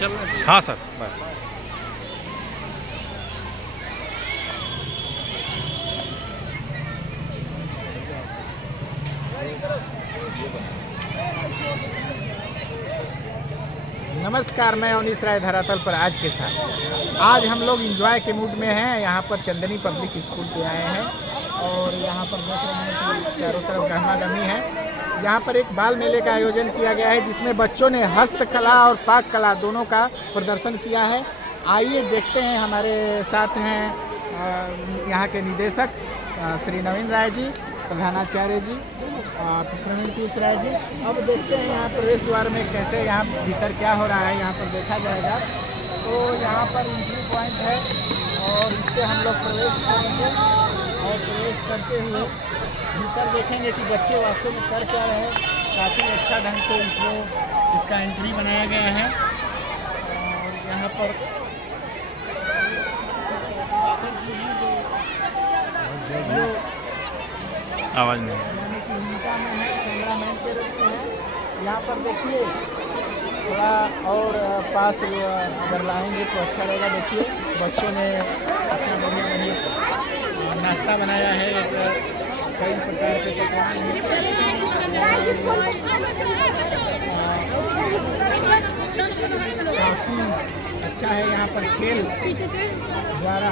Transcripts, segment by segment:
चल रहे हैं। हाँ सर बस। नमस्कार, मैं अवनीश राय धरातल पर आज के साथ। आज हम लोग एंजॉय के मूड में हैं। यहाँ पर चंदनी पब्लिक स्कूल पे आए हैं और यहाँ पर देख रहे हैं कि चारों तरफ गहमा गहमी है। यहाँ पर एक बाल मेले का आयोजन किया गया है जिसमें बच्चों ने हस्तकला और पाक कला दोनों का प्रदर्शन किया है। आइए देखते हैं। हमारे साथ हैं यहाँ के निदेशक श्री नवीन राय जी, प्रधानाचार्य जी, प्रवीण पीयूष राय जी। अब देखते हैं यहाँ प्रवेश द्वार में कैसे यहाँ भीतर क्या हो रहा है, यहाँ पर देखा जाएगा। तो यहाँ पर एंट्री पॉइंट है और इससे हम लोग प्रवेश करेंगे और प्रवेश करते हुए भीतर देखेंगे कि बच्चे वास्तव में कर क्या रहे हैं। काफ़ी अच्छा ढंग से इसका एंट्री बनाया गया है और यहाँ पर आवाज़ नहीं कैमरामैन के रूप में है। यहाँ पर देखिए थोड़ा और पास अगर लाएंगे तो अच्छा रहेगा। देखिए बच्चों ने अपना बढ़िया नाश्ता बनाया है। कई प्रकार के पकवान काफ़ी अच्छा है। यहाँ पर खेल द्वारा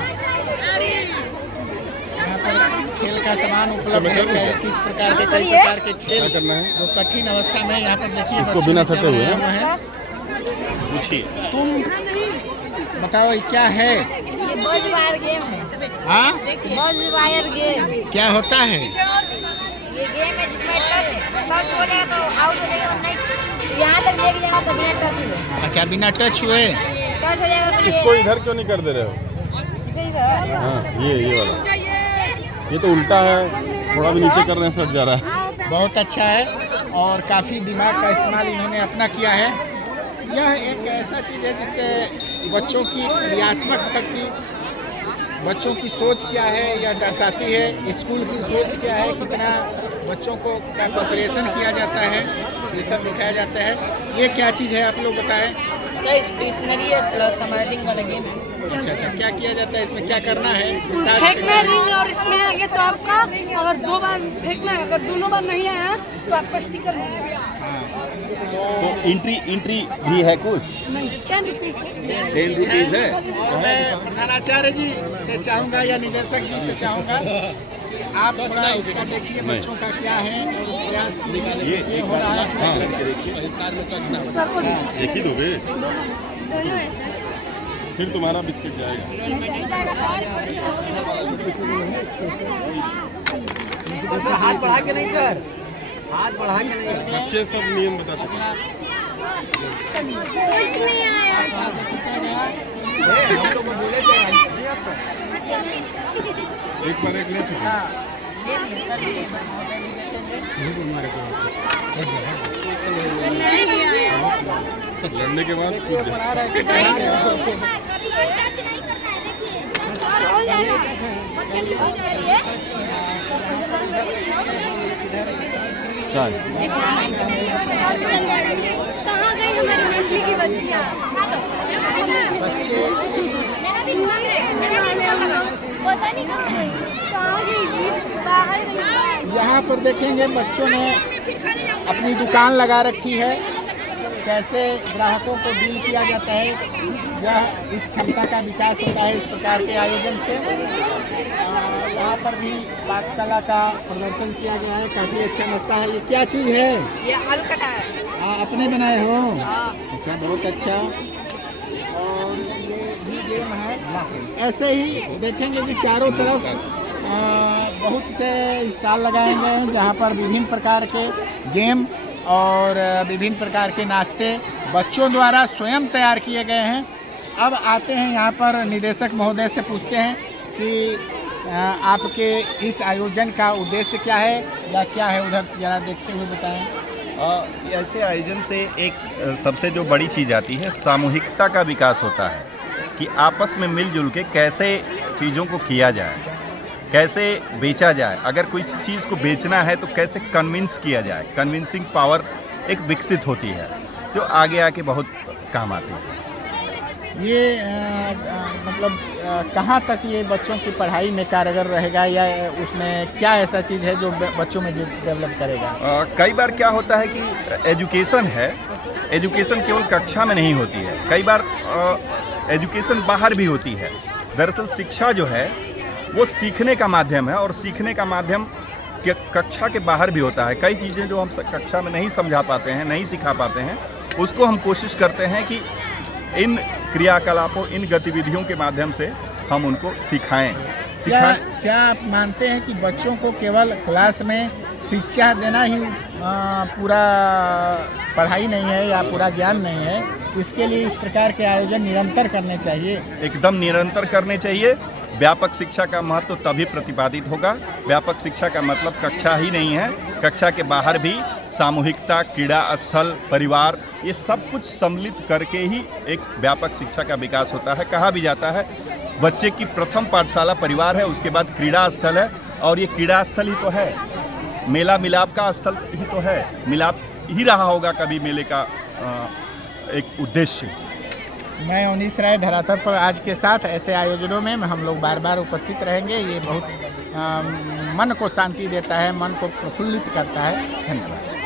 यहाँ पर खेल का सामान उपलब्ध है। किस प्रकार के कई प्रकार के खेल करना है जो कठिन अवस्था में यहाँ पर देखिए इसको बिना सटे हुए हैं। पूछिए तुम बताओ ये क्या है? ये बज वायर गेम है। हाँ, बज वायर गेम क्या होता है? ये गेम है जिसमें टच हो जाएगा तो आउट हो जाएगा और नहीं यहाँ तक लेके जाएगा तो बिना टच हुए। अच्छा, बिना टच हुए टच हो जाएगा तो इसको इधर क्यों नहीं कर दे रहे हो? हाँ, ये वाला ये तो उल्टा है, थोड़ा भी नीचे कर रहे हैं सट जा रहा है। बहुत अच्छा है और काफ़ी दिमाग का इस्तेमाल इन्होंने अपना किया है। यह एक ऐसा चीज़ है जिससे बच्चों की क्रियात्मक शक्ति, बच्चों की सोच क्या है यह दर्शाती है। स्कूल की सोच क्या है, कितना बच्चों को का कोऑपरेशन किया जाता है, ये सब दिखाया जाता है। ये क्या चीज़ है आप लोग बताएं। सर स्टेशनरी है प्लस हमारा रिंग वाला गेम है। अच्छा, क्या किया जाता है इसमें, क्या करना है? फेंकना है रिंग और इसमें ये तो आपका अगर 2 बार फेंकना है, अगर दोनों बार नहीं आया तो आपका स्टिकर है। तो एंट्री भी है कुछ? नहीं, 10 रुपीज़ 10 रुपीज़ है। और मैं प्रधानाचार्य जी से चाहूँगा या निदेशक जी से चाहूँगा कि आप थोड़ा इसका देखिए बच्चों का क्या है और प्रयास कीजिए। ये हो रहा है एक ही दोगे? दोनों है सर। फिर तुम्हारा बिस्किट जाएगा। हाथ बढ़ा के नहीं सर, हाथ बढ़ा के नहीं। अच्छे सब नियम बता चुके हैं। कुछ नहीं आया। हम लोग बोले थे एक बार एक ले चुके। ये नहीं सर, ये नहीं आया। लड़ने के बाद कूद जाए। चाय कहाँ गई हमारी मंडली की बच्चियाँ? बच्चे पता नहीं कहाँ गई जी, बाहर गई। यहाँ पर देखेंगे बच्चों ने अपनी दुकान लगा रखी है। कैसे ग्राहकों को डील किया जाता है, यह इस क्षमता का विकास होता है इस प्रकार के आयोजन से। यहाँ पर भी पाक कला का प्रदर्शन किया गया है। काफ़ी अच्छा नाश्ता है। ये क्या चीज़ है? ये आलू कटा है। अपने बनाए हो? अच्छा, बहुत अच्छा। और ये भी गेम है। ऐसे ही देखेंगे कि चारों तरफ बहुत से स्टॉल लगाए गए हैं जहाँ पर विभिन्न प्रकार के गेम और विभिन्न प्रकार के नाश्ते बच्चों द्वारा स्वयं तैयार किए गए हैं। अब आते हैं यहाँ पर निदेशक महोदय से पूछते हैं कि आपके इस आयोजन का उद्देश्य क्या है या क्या है, उधर जरा देखते हुए बताएं। ऐसे आयोजन से एक सबसे जो बड़ी चीज़ आती है, सामूहिकता का विकास होता है कि आपस में मिलजुल के कैसे चीज़ों को किया जाए, कैसे बेचा जाए। अगर कोई चीज़ को बेचना है तो कैसे कन्विंस किया जाए, कन्विंसिंग पावर एक विकसित होती है जो आगे आके बहुत काम आती है। ये मतलब कहाँ तक ये बच्चों की पढ़ाई में कारगर रहेगा, या उसमें क्या ऐसा चीज़ है जो बच्चों में डेवलप करेगा? कई बार क्या होता है कि एजुकेशन है, एजुकेशन केवल कक्षा में नहीं होती है, कई बार एजुकेशन बाहर भी होती है। दरअसल शिक्षा जो है वो सीखने का माध्यम है, और सीखने का माध्यम कक्षा के बाहर भी होता है। कई चीज़ें जो हम कक्षा में नहीं समझा पाते हैं, नहीं सिखा पाते हैं, उसको हम कोशिश करते हैं कि इन क्रियाकलापों, इन गतिविधियों के माध्यम से हम उनको सिखाएं। क्या आप मानते हैं कि बच्चों को केवल क्लास में शिक्षा देना ही पूरा पढ़ाई नहीं है या पूरा ज्ञान नहीं है? इसके लिए इस प्रकार के आयोजन निरंतर करने चाहिए। एकदम निरंतर करने चाहिए। व्यापक शिक्षा का महत्व तभी प्रतिपादित होगा। व्यापक शिक्षा का मतलब कक्षा ही नहीं है, कक्षा के बाहर भी सामूहिकता, क्रीड़ा स्थल, परिवार, ये सब कुछ सम्मिलित करके ही एक व्यापक शिक्षा का विकास होता है। कहा भी जाता है बच्चे की प्रथम पाठशाला परिवार है, उसके बाद क्रीड़ा स्थल है, और ये क्रीड़ा स्थल ही तो है, मेला मिलाप का स्थल ही तो है। मिलाप ही रहा होगा कभी मेले का एक उद्देश्य। मैं अवनीश राय धरातल पर आज के साथ ऐसे आयोजनों में हम लोग बार बार उपस्थित रहेंगे। ये बहुत मन को शांति देता है, मन को प्रफुल्लित करता है। धन्यवाद।